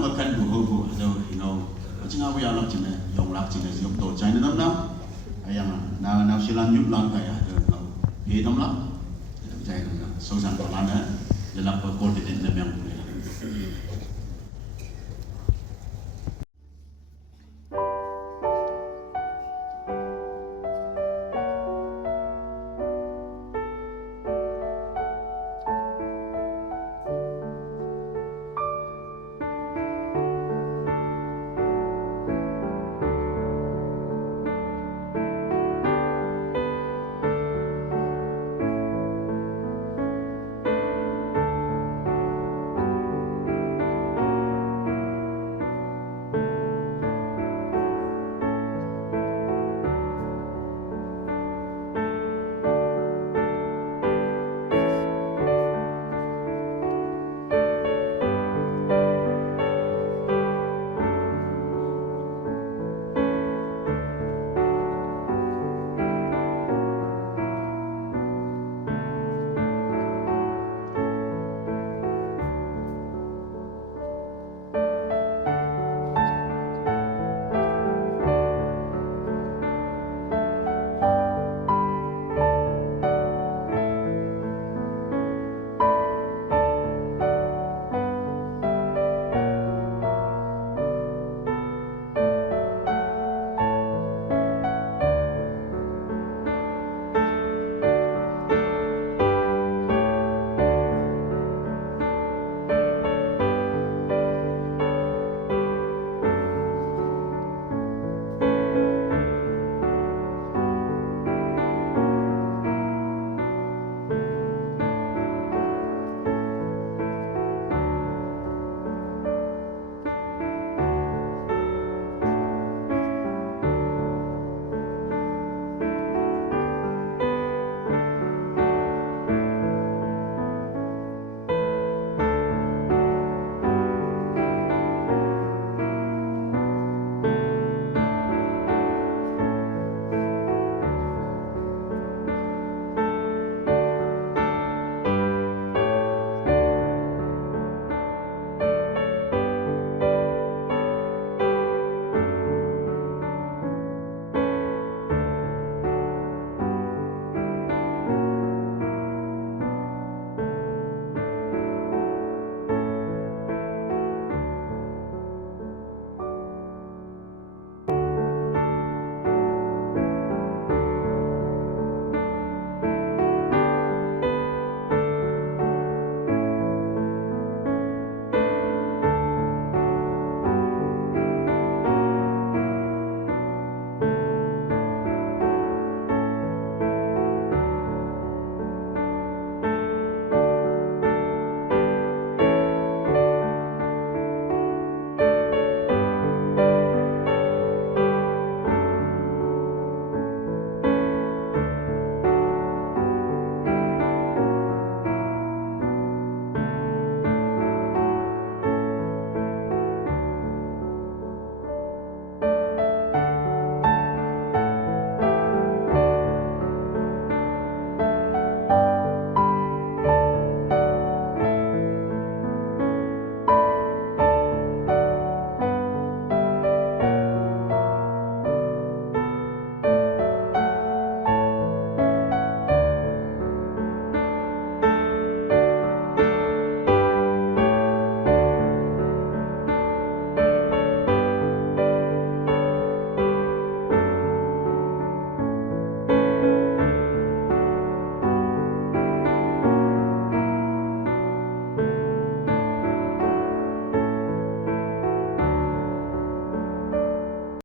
nong ka kan bu ho bu do chinga wi ya lak chin ne yong lak chin ne yong to chai ne nam na ayang na silang nyup lang kaya do he nam la chai nam na so san ko la na de la ko ko de ne mem